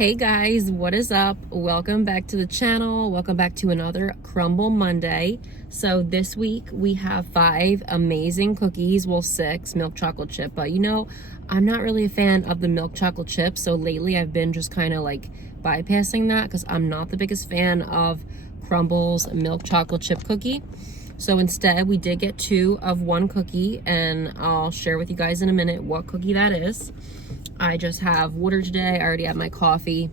Hey guys, what is up? Welcome back to the channel. Welcome back to another Crumbl Monday. So this week we have 5 amazing cookies, well 6 milk chocolate chip, but you know, I'm not really a fan of the milk chocolate chip, so lately I've been just kind of like bypassing that because I'm not the biggest fan of Crumbl's milk chocolate chip cookie. So instead we did get 2 of 1 cookie, and I'll share with you guys in a minute what cookie that is. I just have water today. I already have my coffee.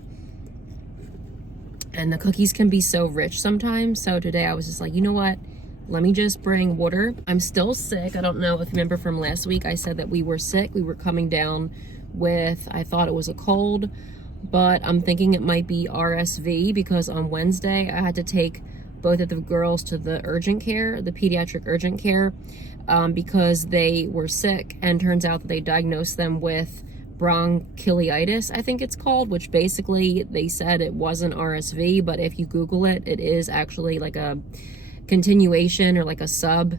And the cookies can be so rich sometimes. So today I was just like, you know what? Let me just bring water. I'm still sick. I don't know if you remember from last week, I said that we were sick. We were coming down with, I thought it was a cold, but I'm thinking it might be RSV because on Wednesday I had to take both of the girls to the urgent care, the pediatric urgent care, because they were sick, and turns out that they diagnosed them with bronchiolitis, I think it's called, which basically they said it wasn't RSV, but if you Google it, it is actually like a continuation or like a sub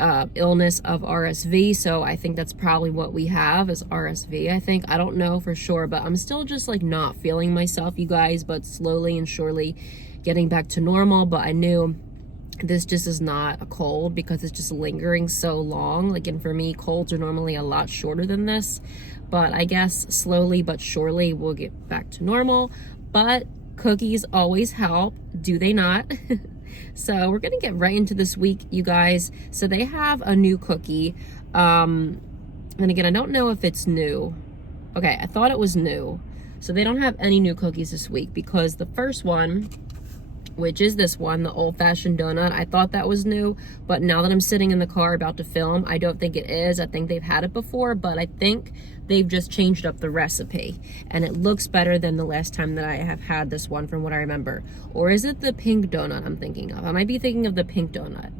illness of RSV. So I think that's probably what we have is RSV. I don't know for sure, but I'm still just like not feeling myself, you guys, but slowly and surely getting back to normal. But I knew this just is not a cold because it's just lingering so long. Like, and for me, colds are normally a lot shorter than this, but I guess slowly but surely we'll get back to normal. But cookies always help, do they not? So we're gonna get right into this week, you guys. So they have a new cookie, and again, I don't know if it's new. Okay, I thought it was new. So they don't have any new cookies this week because the first one, which is this one, the old-fashioned donut, I thought that was new, but now that I'm sitting in the car about to film, I don't think it is. I think they've had it before, but I think they've just changed up the recipe, and it looks better than the last time that I have had this one from what I remember. Or is it the pink donut I'm thinking of? I might be thinking of the pink donut.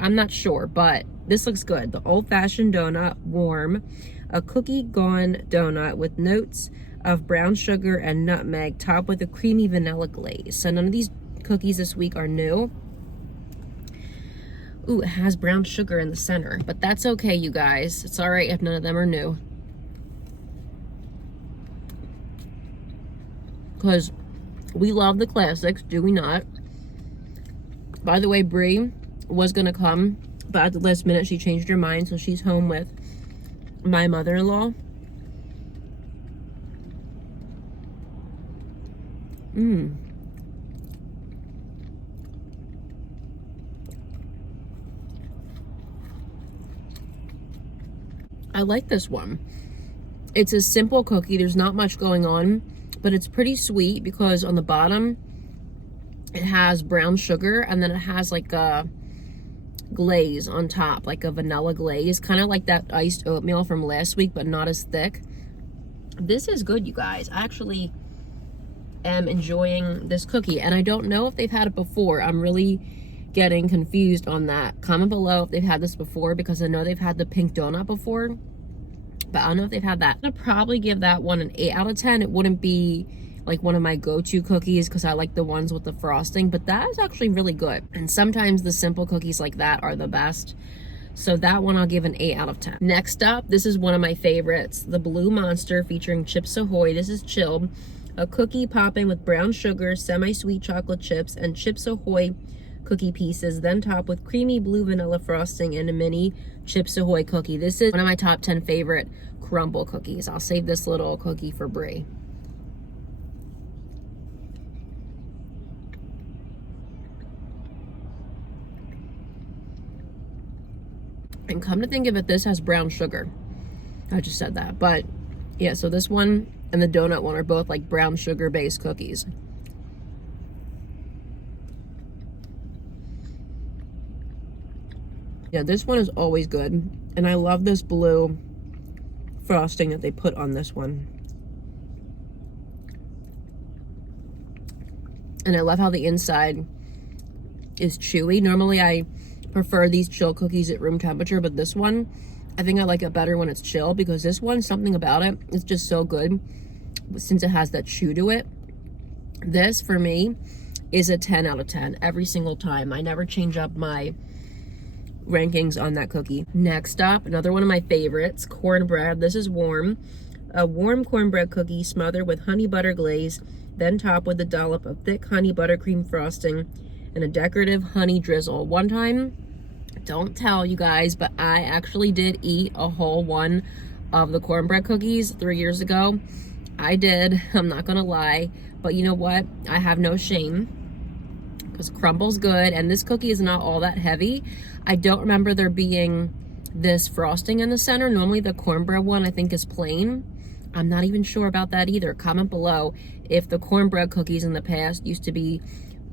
I'm not sure, but this looks good. The old-fashioned donut, warm, a cookie-gone donut with notes of brown sugar and nutmeg, topped with a creamy vanilla glaze. So none of these cookies this week are new. Ooh, it has brown sugar in the center, but that's okay, you guys. It's all right if none of them are new, because we love the classics, do we not? By the way, Brie was gonna come, but at the last minute she changed her mind, so she's home with my mother-in-law. I like this one. It's a simple cookie. There's not much going on, but it's pretty sweet because on the bottom it has brown sugar, and then it has like a glaze on top, like a vanilla glaze, kind of like that iced oatmeal from last week, but not as thick. This is good, you guys. I actually am enjoying this cookie, and I don't know if they've had it before. I'm really getting confused on that. Comment below if they've had this before, because I know they've had the pink donut before, but I don't know if they've had that. I'm gonna probably give that one an 8 out of 10. It wouldn't be like one of my go-to cookies because I like the ones with the frosting, but that is actually really good. And sometimes the simple cookies like that are the best. So that one I'll give an 8 out of 10. Next up, this is one of my favorites, the Blue Monster featuring Chips Ahoy. This is chilled. A cookie popping with brown sugar, semi-sweet chocolate chips, and Chips Ahoy cookie pieces, then topped with creamy blue vanilla frosting and a mini Chips Ahoy cookie. This is one of my top 10 favorite Crumbl cookies. I'll save this little cookie for Brie. And come to think of it, this has brown sugar. I just said that, but yeah, so this one and the donut one are both like brown sugar based cookies. Yeah, this one is always good, and I love this blue frosting that they put on this one. And I love how the inside is chewy. Normally I prefer these chill cookies at room temperature, but this one, I think I like it better when it's chill, because this one, something about it, it's just so good since it has that chew to it. This, for me, is a 10 out of 10 every single time. I never change up my rankings on that cookie. Next up, another one of my favorites, Cornbread. This is warm. A warm cornbread cookie smothered with honey butter glaze, then topped with a dollop of thick honey buttercream frosting and a decorative honey drizzle. One time, don't tell you guys, but I actually did eat a whole one of the cornbread cookies 3 years ago. I did, I'm not gonna lie, but you know what? I have no shame because Crumbl's good and this cookie is not all that heavy. I don't remember there being this frosting in the center. Normally the cornbread one I think is plain. I'm not even sure about that either. Comment below if the cornbread cookies in the past used to be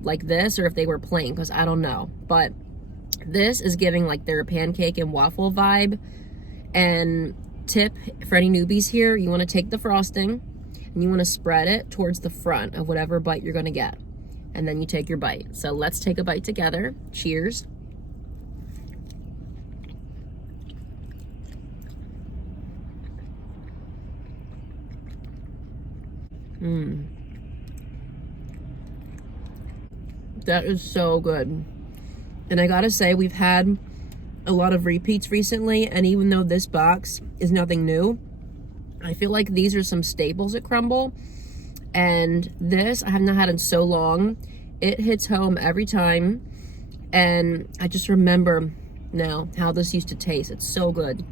like this or if they were plain, because I don't know. But this is giving like their pancake and waffle vibe. And tip for any newbies here, you want to take the frosting and you want to spread it towards the front of whatever bite you're going to get. And then you take your bite. So let's take a bite together. Cheers. That is so good. And I gotta say, we've had a lot of repeats recently, and even though this box is nothing new, I feel like these are some staples at Crumbl. And this I have not had in so long. It hits home every time. And I just remember now how this used to taste. It's so good.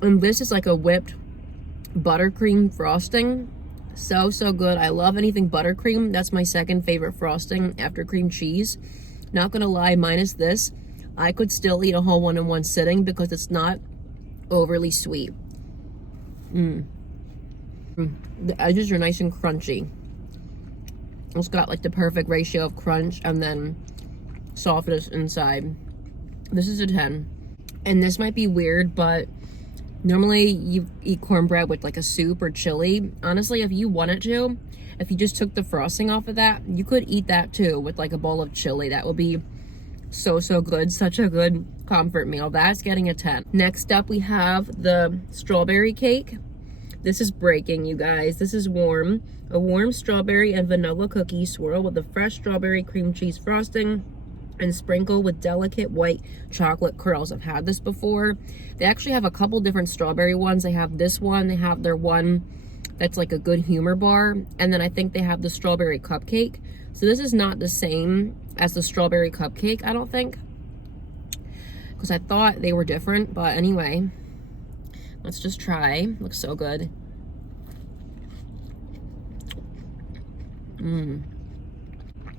And this is like a whipped buttercream frosting. So good. I love anything buttercream. That's my second favorite frosting after cream cheese. Not gonna lie, minus this, I could still eat a whole one in one sitting because it's not overly sweet. The edges are nice and crunchy. It's got like the perfect ratio of crunch and then softness inside. This is a 10. And this might be weird, but normally you eat cornbread with like a soup or chili. Honestly, if you wanted to, if you just took the frosting off of that, you could eat that too with like a bowl of chili. That would be so good. Such a good comfort meal. That's getting a 10. Next up, we have the strawberry cake. This is breaking, you guys. This is warm. A warm strawberry and vanilla cookie swirl with a fresh strawberry cream cheese frosting and sprinkle with delicate white chocolate curls. I've had this before. They actually have a couple different strawberry ones. They have this one. They have their one that's like a good humor bar. And then I think they have the strawberry cupcake. So this is not the same as the strawberry cupcake, I don't think, because I thought they were different. But anyway, let's just try. Looks so good.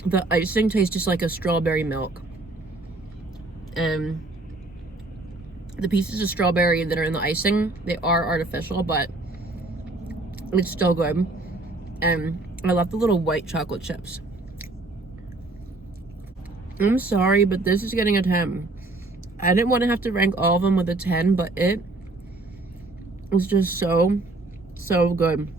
The icing tastes just like a strawberry milk. And the pieces of strawberry that are in the icing, they are artificial, but it's still good. And I love the little white chocolate chips. I'm sorry, but this is getting a 10. I didn't want to have to rank all of them with a 10, but it was just so good.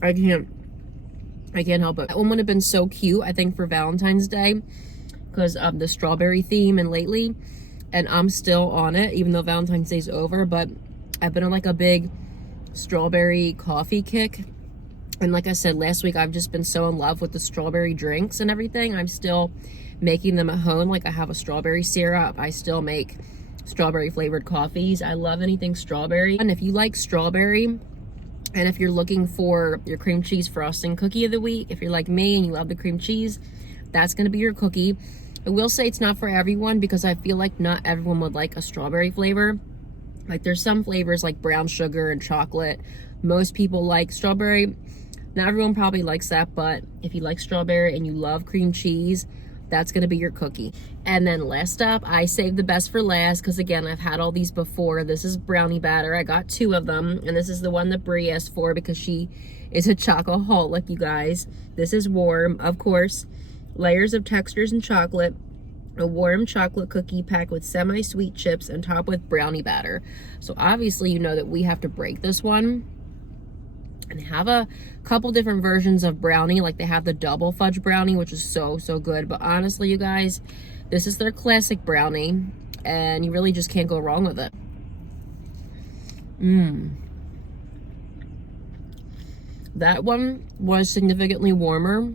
I can't help it. That one would have been so cute, I think, for Valentine's Day because of the strawberry theme and lately. And I'm still on it, even though Valentine's Day's over. But I've been on like a big strawberry coffee kick. And like I said last week, I've just been so in love with the strawberry drinks and everything. I'm still making them at home. Like I have a strawberry syrup. I still make strawberry flavored coffees. I love anything strawberry. And if you like strawberry, and if you're looking for your cream cheese frosting cookie of the week, if you're like me and you love the cream cheese, that's going to be your cookie. I will say it's not for everyone because I feel like not everyone would like a strawberry flavor. Like there's some flavors like brown sugar and chocolate. Most people like strawberry. Not everyone probably likes that, but if you like strawberry and you love cream cheese, that's going to be your cookie. And then last up, I saved the best for last because again, I've had all these before. This is Brownie Batter. I got 2 of them, and this is the one that Brie asked for because she is a chocoholic, you guys. This is warm, of course. Layers of textures and chocolate. A warm chocolate cookie packed with semi-sweet chips and topped with brownie batter. So obviously you know that we have to break this one. And have a couple different versions of brownie. Like they have the double fudge brownie, which is so good. But honestly, you guys, this is their classic brownie. And you really just can't go wrong with it. That one was significantly warmer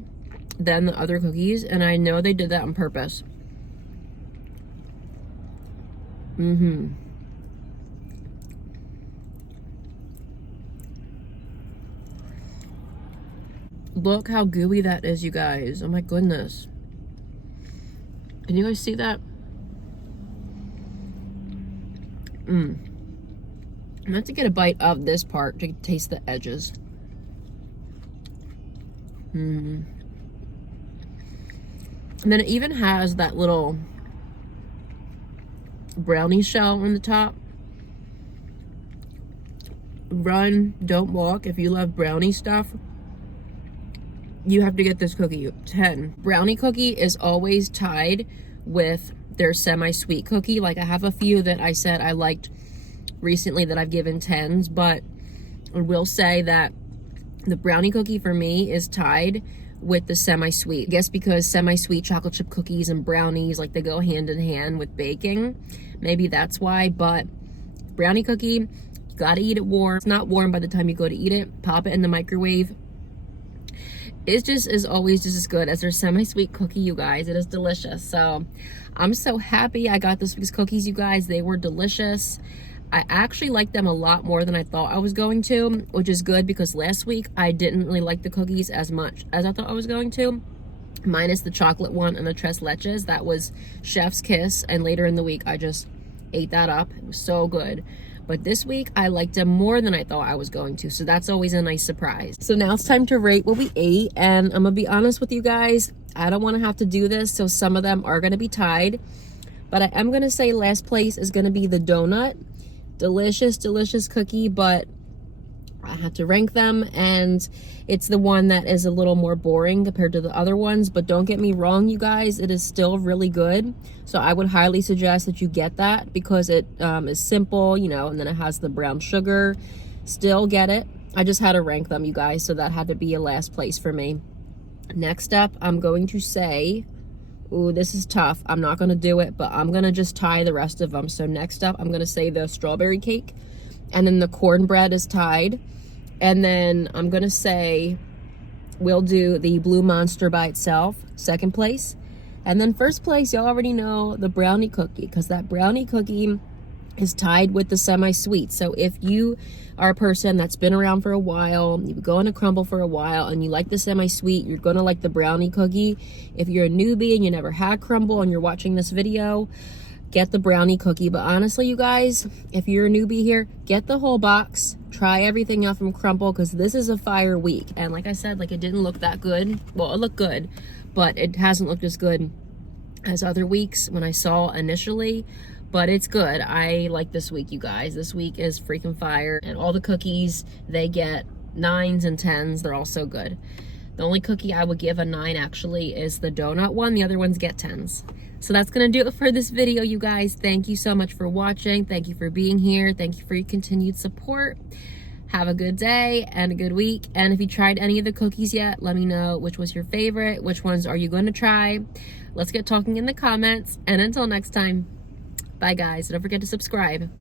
than the other cookies. And I know they did that on purpose. Look how gooey that is, you guys. Oh my goodness. Can you guys see that? I'm going to get a bite of this part to taste the edges. And then it even has that little brownie shell on the top. Run, don't walk. If you love brownie stuff, you have to get this cookie. 10. Brownie cookie is always tied with their semi-sweet cookie. Like, I have a few that I said I liked recently that I've given 10s, but I will say that the brownie cookie for me is tied with the semi-sweet. I guess because semi-sweet chocolate chip cookies and brownies, like, they go hand in hand with baking. Maybe that's why, but brownie cookie, you gotta eat it warm. It's not warm by the time you go to eat it. Pop it in the microwave. It just is always just as good as their semi-sweet cookie, you guys. It is delicious. So I'm so happy I got this week's cookies, you guys. They were delicious. I actually like them a lot more than I thought I was going to, which is good because last week I didn't really like the cookies as much as I thought I was going to, minus the chocolate one and the tres leches. That was chef's kiss, and later in the week I just ate that up. It was so good. But this week I liked them more than I thought I was going to, so that's always a nice surprise. So now it's time to rate what we ate, and I'm gonna be honest with you guys, I don't want to have to do this, so some of them are gonna be tied, but I am gonna say last place is gonna be the Doughnut. Delicious, delicious cookie, but I had to rank them, and it's the one that is a little more boring compared to the other ones. But don't get me wrong, you guys, it is still really good. So I would highly suggest that you get that because it is simple, you know, and then it has the brown sugar. Still get it. I just had to rank them, you guys, so that had to be a last place for me. Next up, I'm going to say, ooh, this is tough. I'm not going to do it, but I'm going to just tie the rest of them. So next up, I'm going to say the strawberry cake. And then the cornbread is tied. And then I'm going to say we'll do the Blue Monster by itself, second place. And then first place, y'all already know the brownie cookie, because that brownie cookie is tied with the semi-sweet. So if you are a person that's been around for a while, you've been going to Crumbl for a while, and you like the semi-sweet, you're going to like the brownie cookie. If you're a newbie and you never had Crumbl and you're watching this video, get the brownie cookie. But honestly, you guys, if you're a newbie here, get the whole box. Try everything out from Crumbl, because this is a fire week. And like I said, like, it didn't look that good. Well, it looked good, but it hasn't looked as good as other weeks when I saw initially. But it's good. I like this week, you guys. This week is freaking fire. And all the cookies, they get 9s and 10s. They're all so good. The only cookie I would give a 9 actually is the Doughnut one. The other ones get 10s. So that's going to do it for this video, you guys. Thank you so much for watching. Thank you for being here. Thank you for your continued support. Have a good day and a good week. And if you tried any of the cookies yet, let me know which was your favorite. Which ones are you going to try? Let's get talking in the comments. And until next time, bye guys. Don't forget to subscribe.